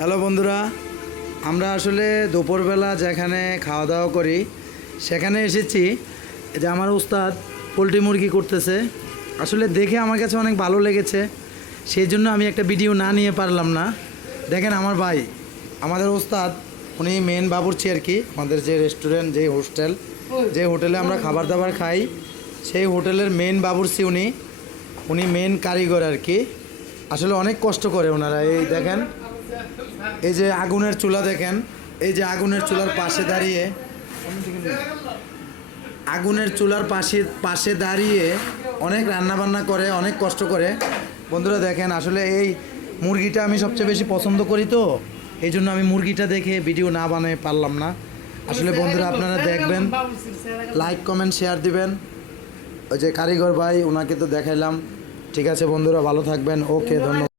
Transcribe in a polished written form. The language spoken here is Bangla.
হ্যালো বন্ধুরা, আমরা আসলে দুপুরবেলা যেখানে খাওয়া দাওয়া করি সেখানে এসেছি। যে আমার উস্তাদ পোলট্রি মুরগি করতেছে, আসলে দেখে আমার কাছে অনেক ভালো লেগেছে, সেই জন্য আমি একটা ভিডিও না নিয়ে পারলাম না। দেখেন আমার ভাই, আমাদের উস্তাদ, উনি মেন বাবুর্চি আর কি। আমাদের যে রেস্টুরেন্ট, যে হোস্টেল, যে হোটেলে আমরা খাবার দাবার খাই, সেই হোটেলের মেন বাবুর্চি উনি মেন কারিগর আর কি। আসলে অনেক কষ্ট করে ওনারা। এই দেখেন, এই যে আগুনের চুলা দেখেন, এই যে আগুনের চুলার পাশে দাঁড়িয়ে, আগুনের চুলার পাশে দাঁড়িয়ে অনেক রান্না বান্না করে, অনেক কষ্ট করে। বন্ধুরা দেখেন, আসলে এই মুরগিটা আমি সবচেয়ে বেশি পছন্দ করি, তো এই জন্য আমি মুরগিটা দেখে ভিডিও না বানাতে পারলাম না। আসলে বন্ধুরা আপনারা দেখবেন, লাইক কমেন্ট শেয়ার দিবেন। ওই যে কারিগর ভাই, ওনাকে তো দেখাইলাম। ঠিক আছে বন্ধুরা, ভালো থাকবেন। ওকে, ধন্যবাদ।